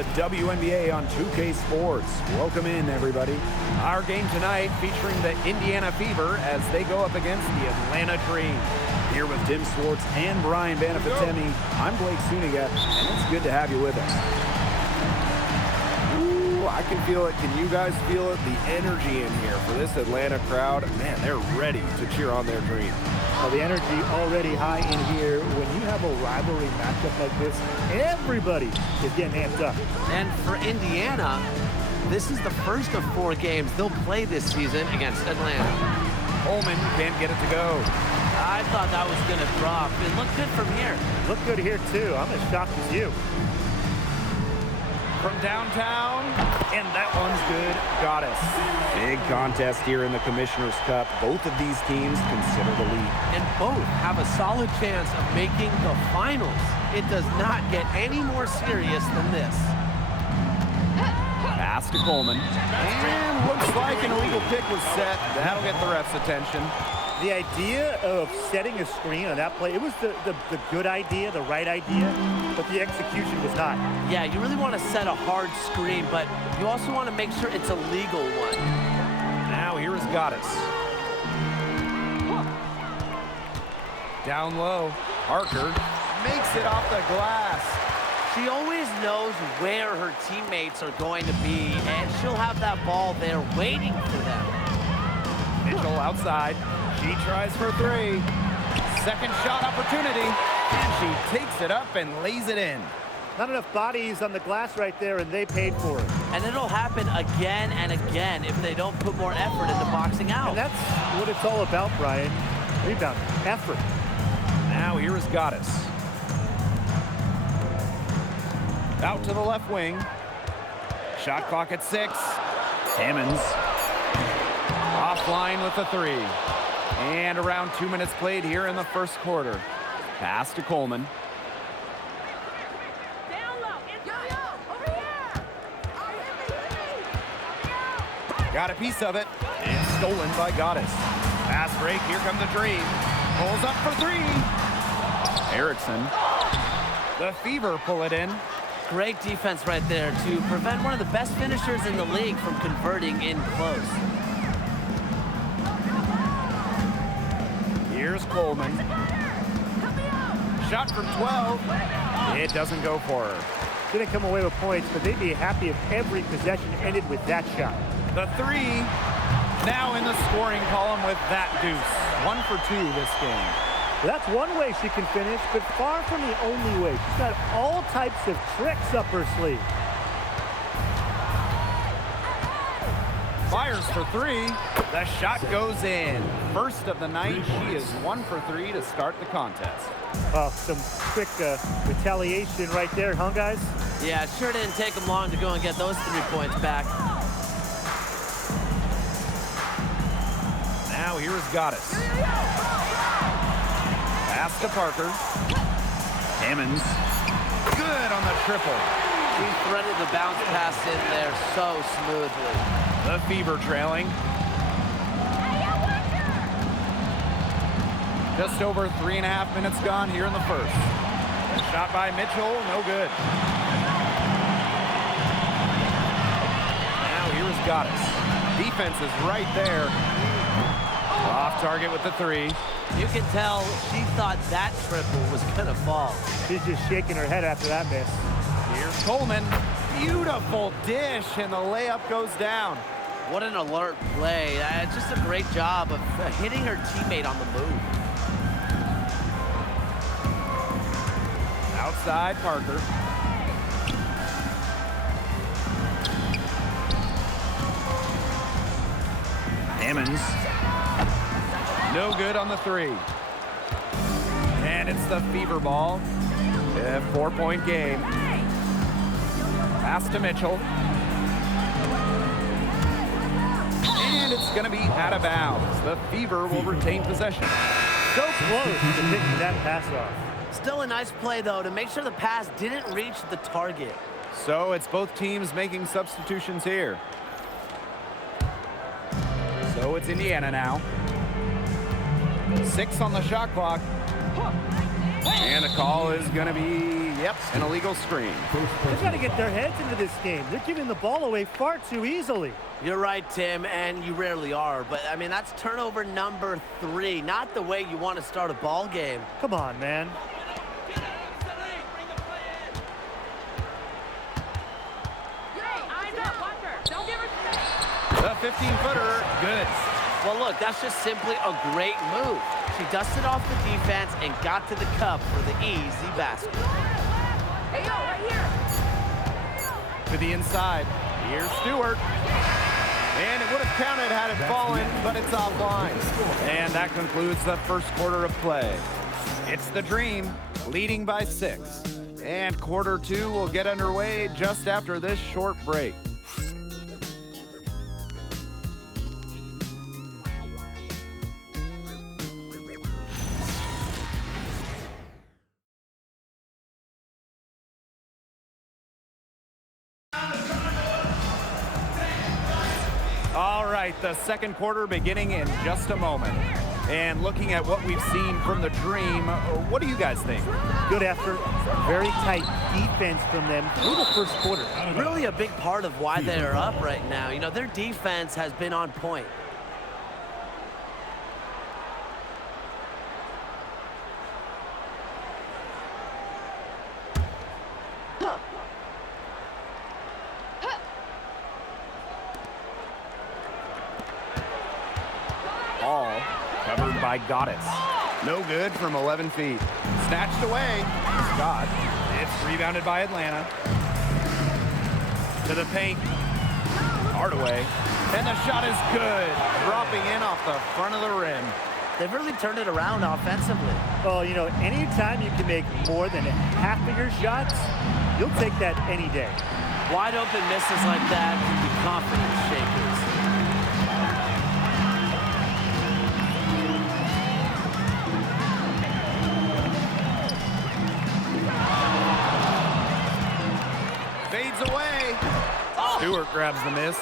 the WNBA on 2K Sports. Welcome in, everybody. Our game tonight featuring the Indiana Fever as they go up against the Atlanta Dream. Here with Tim Swartz and Brian Banafitemi, I'm Blake Suniga, and it's good to have you with us. Ooh, I can feel it. Can you guys feel it? The energy in here for this Atlanta crowd. Man, they're ready to cheer on their dream. Well, the energy already high in here. When you have a rivalry matchup like this, everybody is getting amped up. And for Indiana, this is the first of 4 games they'll play this season against Atlanta. Coleman can't get it to go. I thought that was going to drop. It looked good from here. Looked good here, too. I'm as shocked as you. From downtown, and that one's good. Goddess. Big contest here in the Commissioner's Cup. Both of these teams consider the lead. And both have a solid chance of making the finals. It does not get any more serious than this. Pass to Coleman. And looks like an illegal pick was set. That'll get the ref's attention. The idea of setting a screen on that play, it was the good idea, the right idea, but the execution was not. Yeah, you really want to set a hard screen, but you also want to make sure it's a legal one. Now here is Goddess. Down low, Parker makes it off the glass. She always knows where her teammates are going to be, and she'll have that ball there waiting for them. Mitchell outside. She tries for 3. Second shot opportunity, and she takes it up and lays it in. Not enough bodies on the glass right there, and they paid for it. And it'll happen again and again if they don't put more effort into boxing out. And that's what it's all about, Brian. Rebound, effort. Now here is Goddess. Out to the left wing. Shot clock at 6. Hammonds. Offline with the 3. And around 2 minutes played here in the first quarter. Pass to Coleman. Down low. Over here. Got a piece of it. And stolen by Goddess. Pass break. Here come the Dream. Pulls up for 3. Erickson. The Fever pull it in. Great defense right there to prevent one of the best finishers in the league from converting in close. Here's Coleman. Shot from 12. It doesn't go for her. Didn't come away with points, but they'd be happy if every possession ended with that shot. The 3 now in the scoring column with that deuce. 1 for 2 this game. That's one way she can finish, but far from the only way. She's got all types of tricks up her sleeve. Fires for 3. The shot goes in. First of the night, she is 1 for 3 to start the contest. Some quick retaliation right there, huh, guys? Yeah, it sure didn't take them long to go and get those 3 points back. Now here is Goddess. Pass to Parker. Hammonds. Good on the triple. She threaded the bounce pass in there so smoothly. The Fever trailing. Just over 3.5 minutes gone here in the first. Shot by Mitchell, no good. Now here is Goddess. Defense is right there. Off target with the 3. You can tell she thought that triple was gonna fall. She's just shaking her head after that miss. Here's Coleman. Beautiful dish, and the layup goes down. What an alert play. Just a great job of hitting her teammate on the move. Outside, Parker. Hammonds. No good on the 3. And it's the Fever ball. A 4-point game. Pass to Mitchell. And it's going to be out of bounds. The Fever will retain possession. So close to picking that pass off. Still a nice play, though, to make sure the pass didn't reach the target. So it's both teams making substitutions here. So it's Indiana now. 6 on the shot clock. And the call is going to be Yep, an illegal screen. They've got to get their heads into this game. They're giving the ball away far too easily. You're right, Tim, and you rarely are. But, I mean, that's turnover number 3. Not the way you want to start a ball game. Come on, man. The 15-footer, good. Well, look, that's just simply a great move. She dusted off the defense and got to the cup for the easy basket. Hey, yo, right here. To the inside. Here's Stewart. And it would have counted had it fallen, but it's offline. And that concludes the first quarter of play. It's the Dream, leading by 6. And quarter 2 will get underway just after this short break. All right, the second quarter beginning in just a moment. And looking at what we've seen from the Dream, what do you guys think? Good effort. Very tight defense from them through the first quarter. Really a big part of why they're up right now. You know, their defense has been on point. All covered by Goddess. No good from 11 feet. Snatched away. Scott. It's rebounded by Atlanta. To the paint. Hardaway. And the shot is good. Dropping in off the front of the rim. They've really turned it around offensively. Oh, you know, anytime you can make more than half of your shots, you'll take that any day. Wide open misses like that can be confidence shakers. Fades away. Stewart grabs the miss.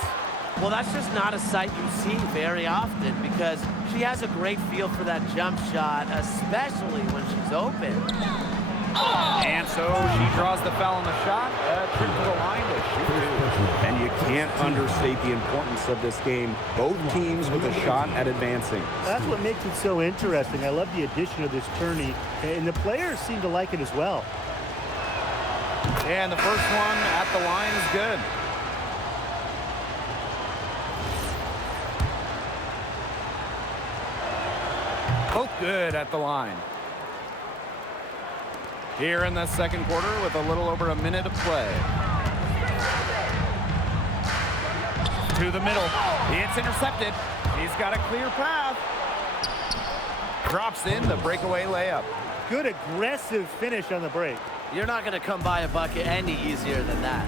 Well, that's just not a sight you see very often because she has a great feel for that jump shot, especially when she's open. And so she draws the foul on the shot. Trip to the line to shoot. And you can't understate the importance of this game. Both teams with a shot at advancing. That's what makes it so interesting. I love the addition of this tourney, and the players seem to like it as well. And the first one at the line is good. Both good at the line. Here in the second quarter with a little over a minute of play. To the middle. It's intercepted. He's got a clear path. Drops in the breakaway layup. Good aggressive finish on the break. You're not going to come by a bucket any easier than that.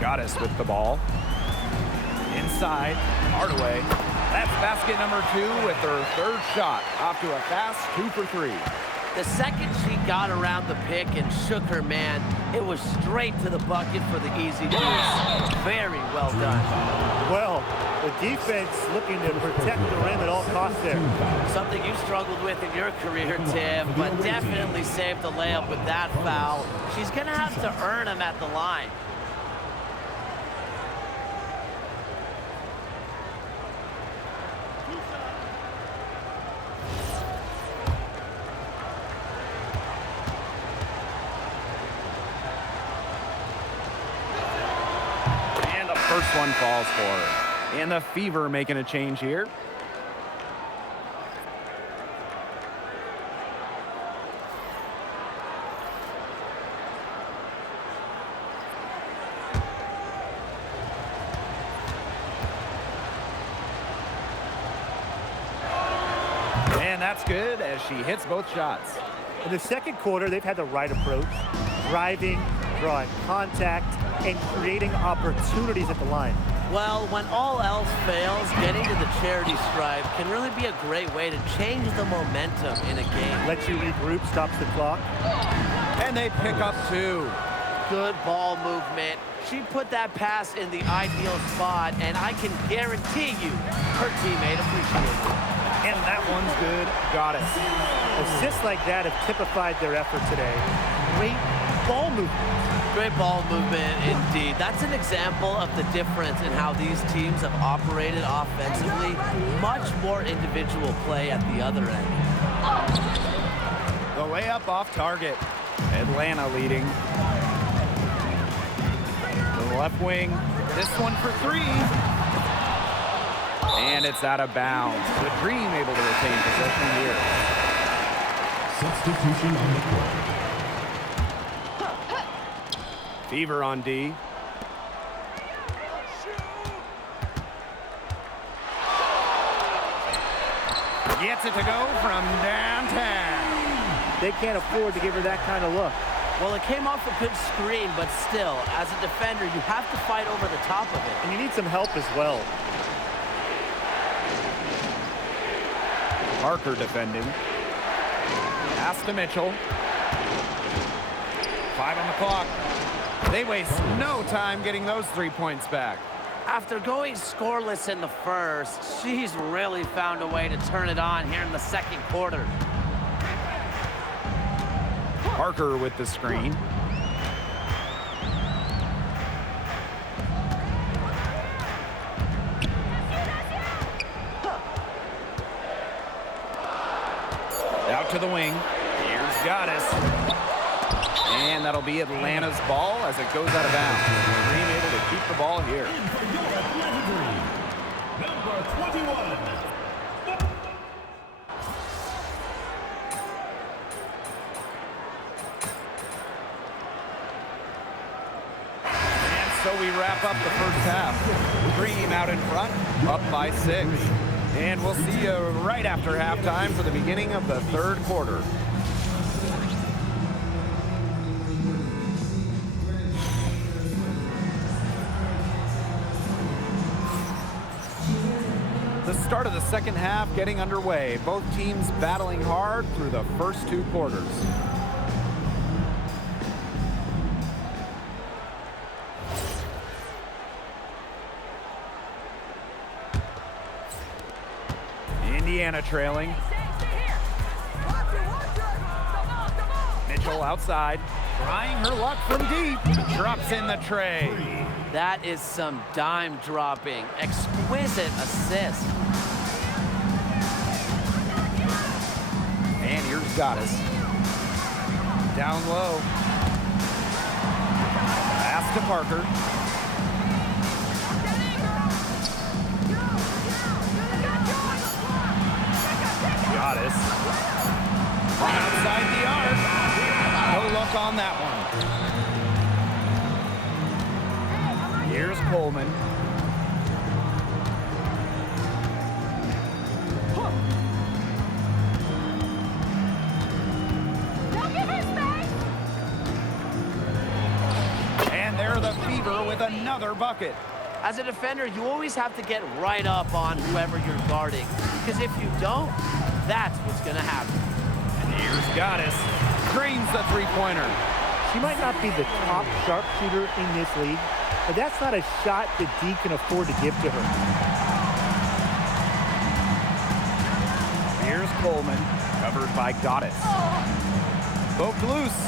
Goddess with the ball. Inside. Hardaway. That's basket number 2 with her third shot. Off to a fast 2 for 3. The second she got around the pick and shook her man, it was straight to the bucket for the easy deuce. Very well done. Well, the defense looking to protect the rim at all costs there. Something you struggled with in your career, Tim, but definitely saved the layup with that foul. She's going to have to earn him at the line. First one falls for her. And the Fever making a change here. And that's good as she hits both shots. In the second quarter, they've had the right approach, driving, drawing contact, and creating opportunities at the line. Well, when all else fails, getting to the charity stripe can really be a great way to change the momentum in a game. Let you regroup, stops the clock. And they pick up 2. Good ball movement. She put that pass in the ideal spot, and I can guarantee you her teammate appreciated it. And that one's good. Got it. Assists like that have typified their effort today. Great ball movement. Great ball movement indeed. That's an example of the difference in how these teams have operated offensively. Much more individual play at the other end. The layup off target. Atlanta leading. The left wing. This one for three. And it's out of bounds. The Dream able to retain possession here. Substitution on the court. Fever on D. Gets it to go from downtown. They can't afford to give her that kind of look. Well, it came off a good screen, but still, as a defender, you have to fight over the top of it. And you need some help as well. Parker defending. Pass to Mitchell. 5 on the clock. They waste no time getting those 3 points back. After going scoreless in the first, she's really found a way to turn it on here in the second quarter. Parker with the screen. Out to the wing. Here's Goddess. And that'll be Atlanta's ball as it goes out of bounds. Dream able to keep the ball here. Number 21. And so we wrap up the first half. Dream out in front, up by 6. And we'll see you right after halftime for the beginning of the third quarter. The start of the second half getting underway. Both teams battling hard through the first 2 quarters. Indiana trailing. Mitchell outside, trying her luck from deep. Drops in the tray. That is some dime dropping. Exquisite assist. And here's Goddess. Down low. Pass to Parker. Goddess. From outside the arc. No look on that one. Here's Coleman. Don't give her space. And there the Fever with another bucket. As a defender, you always have to get right up on whoever you're guarding, because if you don't, that's what's going to happen. And here's Goddess. Drains the three-pointer. She might not be the top sharpshooter in this league, but that's not a shot that D can afford to give to her. Here's Coleman, covered by Goddess. Poked loose.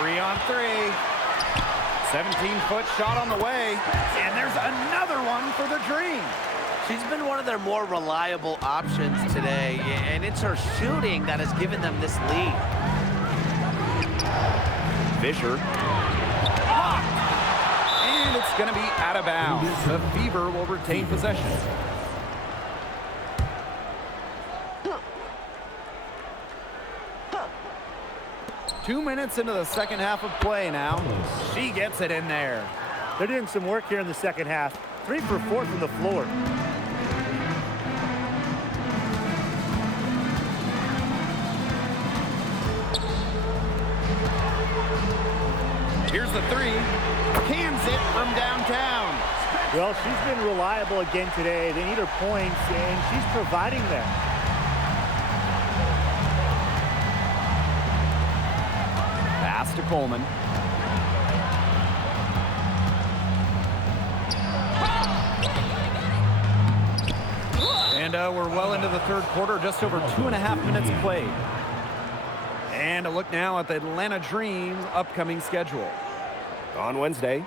3 on 3. 17-foot shot on the way. And there's another one for the Dream. She's been one of their more reliable options today, and it's her shooting that has given them this lead. Fisher. Blocked. And it's going to be out of bounds. The Fever will retain possession. Two minutes into the second half of play now. She gets it in there. They're doing some work here in the second half. 3 for 4 from the floor. Here's the 3. Cans it from downtown. Well, she's been reliable again today. They need her points, and she's providing them. Pass to Coleman. And And we're well into the third quarter, just over 2.5 minutes played. And a look now at the Atlanta Dream's upcoming schedule. On Wednesday,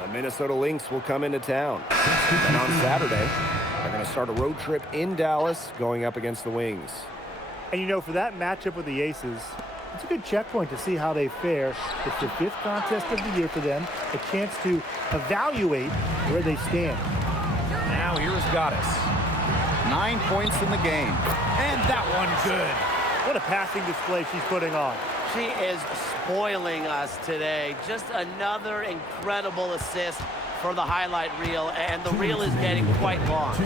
the Minnesota Lynx will come into town. And on Saturday, they're going to start a road trip in Dallas going up against the Wings. And you know, for that matchup with the Aces, it's a good checkpoint to see how they fare. It's the 5th contest of the year for them, a chance to evaluate where they stand. Now here's Goddess. 9 points in the game. And that one good. What a passing display she's putting on. She is spoiling us today. Just another incredible assist for the highlight reel, and the reel is getting quite long.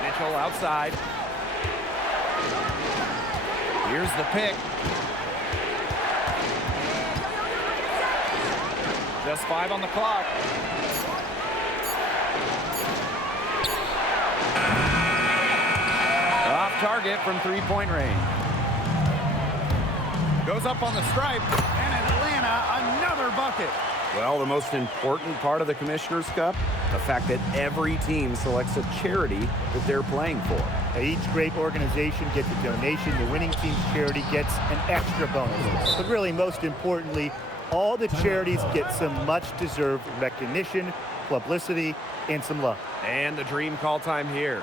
Mitchell outside. Here's the pick. Just 5 on the clock. Off target from 3-point range. Goes up on the stripe, and Atlanta, another bucket. Well, the most important part of the Commissioner's Cup, the fact that every team selects a charity that they're playing for. Now, each great organization gets a donation. The winning team's charity gets an extra bonus. But really, most importantly, all the charities get some much-deserved recognition, publicity, and some love. And the Dream call time here.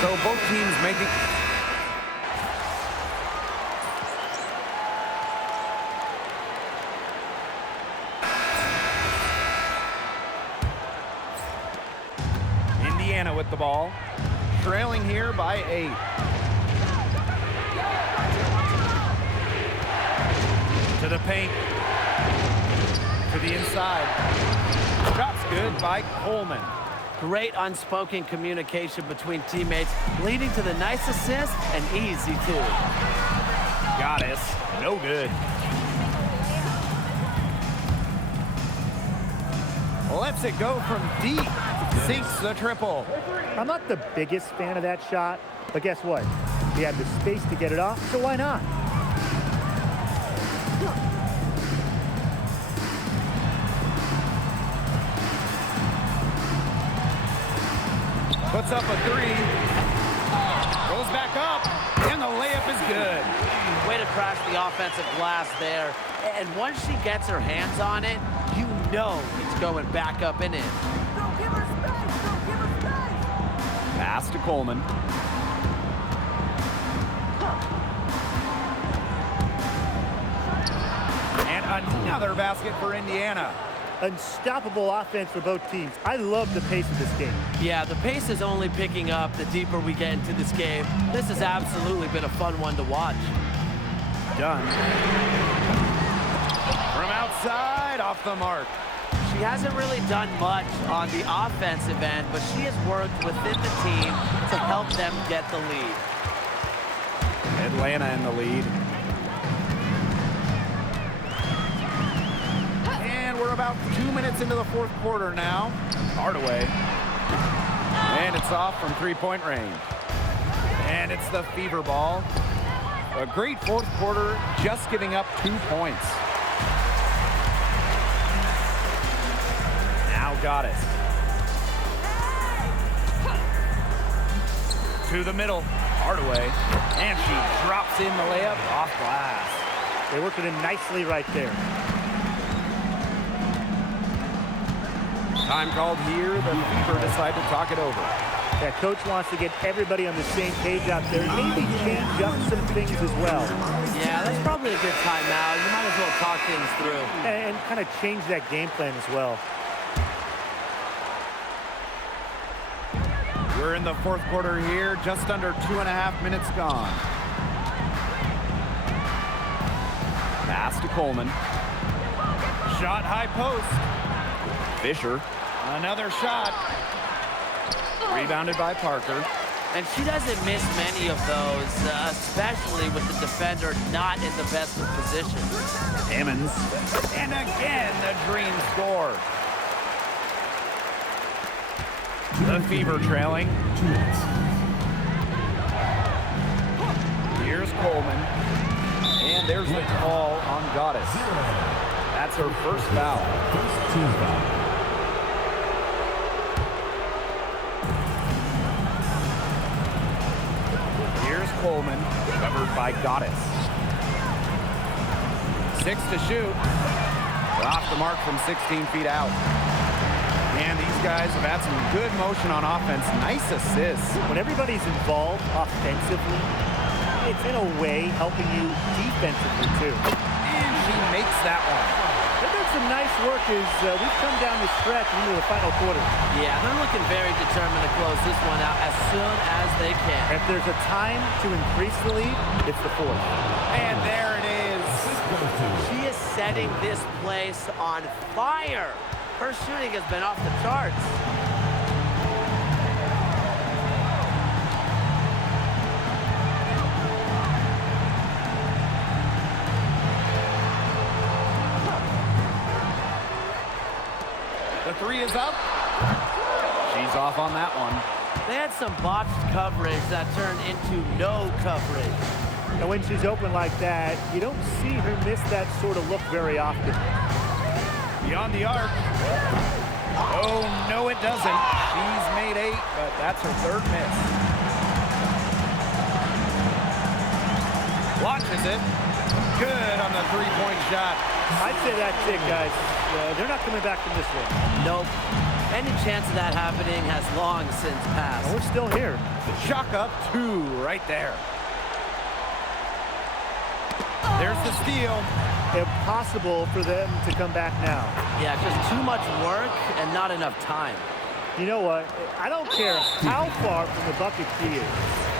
So both teams making... Indiana with the ball. Trailing here by 8. To the paint. To the inside. Shot's good by Coleman. Great unspoken communication between teammates, leading to the nice assist and easy two. Goddess, no good. Lets it go from deep. Sinks the triple. I'm not the biggest fan of that shot, but guess what? He had the space to get it off, so why not? Puts up a 3. Goes back up, and the layup is good. Way to crash the offensive glass there. And once she gets her hands on it, you know it's going back up and in. Don't give her space. Don't give her space. Pass to Coleman. And another basket for Indiana. Unstoppable offense for both teams. I love the pace of this game. Yeah, the pace is only picking up the deeper we get into this game. This has absolutely been a fun one to watch. Done. From outside, off the mark. She hasn't really done much on the offensive end, but she has worked within the team to help them get the lead. Atlanta in the lead. And we're about 2 minutes into the fourth quarter now. Hardaway. And it's off from 3-point range. And it's the Fever ball. A great fourth quarter, just giving up 2 points. Now Goddess. To the middle. Hardaway. And she drops in the layup off glass. They worked it in nicely right there. Time called here. The Fever decide to talk it over. Yeah, coach wants to get everybody on the same page out there. Maybe change up some things as well. Yeah, that's probably a good timeout. You might as well talk things through. And kind of change that game plan as well. We're in the fourth quarter here, just under 2.5 minutes gone. Pass to Coleman. Shot high post. Fisher. Another shot. Rebounded by Parker. And she doesn't miss many of those, especially with the defender not in the best of positions. Emmons. And again, the Dream score. The Fever trailing. Here's Coleman. And there's the call on Goddess. That's her first foul. First team foul. Here's Coleman, covered by Goddess. 6 to shoot. Off the mark from 16 feet out. And these guys have had some good motion on offense. Nice assists. When everybody's involved offensively, it's in a way helping you defensively too. And she makes that one. They've done some nice work as we've come down the stretch into the final quarter. Yeah, they're looking very determined to close this one out as soon as they can. If there's a time to increase the lead, it's the fourth. And there it is. She is setting this place on fire. Her shooting has been off the charts. The three is up. She's off on that one. They had some botched coverage that turned into no coverage. And when she's open like that, you don't see her miss that sort of look very often. Beyond the arc. Oh, no, it doesn't. She's made 8, but that's her third miss. Launches it. Good on the three-point shot. I'd say that's it, guys. They're not coming back from this one. Nope. Any chance of that happening has long since passed. And we're still here. Chalk up 2 right there. There's the steal. Impossible for them to come back now. Yeah, just too much work and not enough time. You know what? I don't care how far from the bucket she is.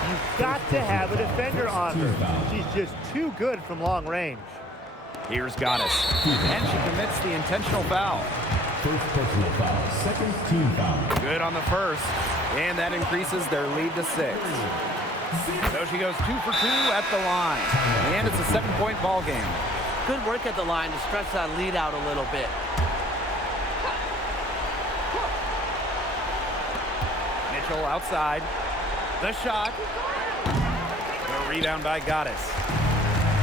You've got to have a defender on her. She's just too good from long range. Here's Goddess. And she commits the intentional foul. First personal foul. Second team foul. Good on the first. And that increases their lead to 6. So she goes 2 for 2 at the line. And it's a 7-point ball game. Good work at the line to stretch that lead out a little bit. Mitchell outside. The shot. The rebound by Goddess.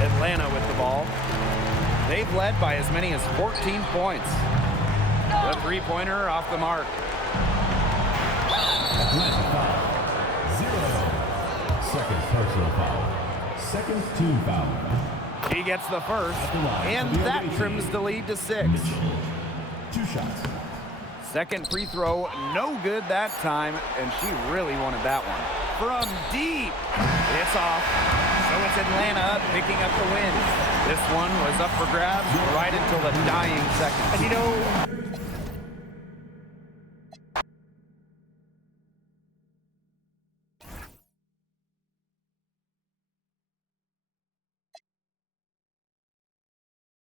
Atlanta with the ball. They've led by as many as 14 points. The three-pointer off the mark. Atlanta foul. 0. Second personal foul. Second team foul. She gets the first, and that trims the lead to 6. Mitchell. 2 shots. Second free throw, no good that time, and she really wanted that one. From deep, it's off. So it's Atlanta picking up the win. This one was up for grabs right until the dying seconds. And you know,